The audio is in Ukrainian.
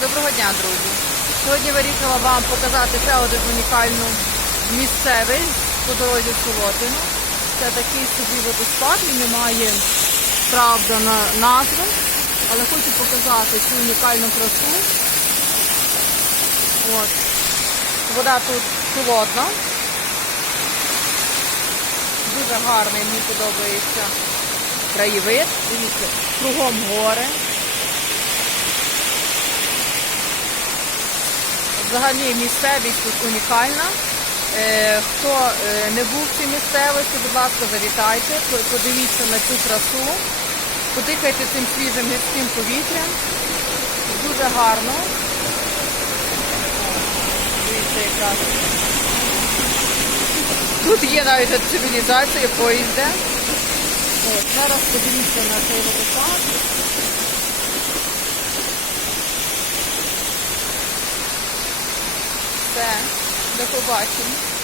Доброго дня, друзі! Сьогодні вирішила вам показати ще один унікальну місцевість по дорозі в Солотину. Це такий собі водоспад, він не має, правда, назви, але хочу показати цю унікальну красу. От. Вода тут холодна. Дуже гарний, мені подобається краєвид. Дивіться, кругом гори. Взагалі місцевість тут унікальна. Хто не був в цій місцевості, будь ласка, завітайте, подивіться на цю красу, подихайте цим свіжим гірським повітрям. Дуже гарно. Дивіться, якраз. Тут є навіть цивілізація, поїзди. Зараз подивіться на цей водопад. Все, до побачення.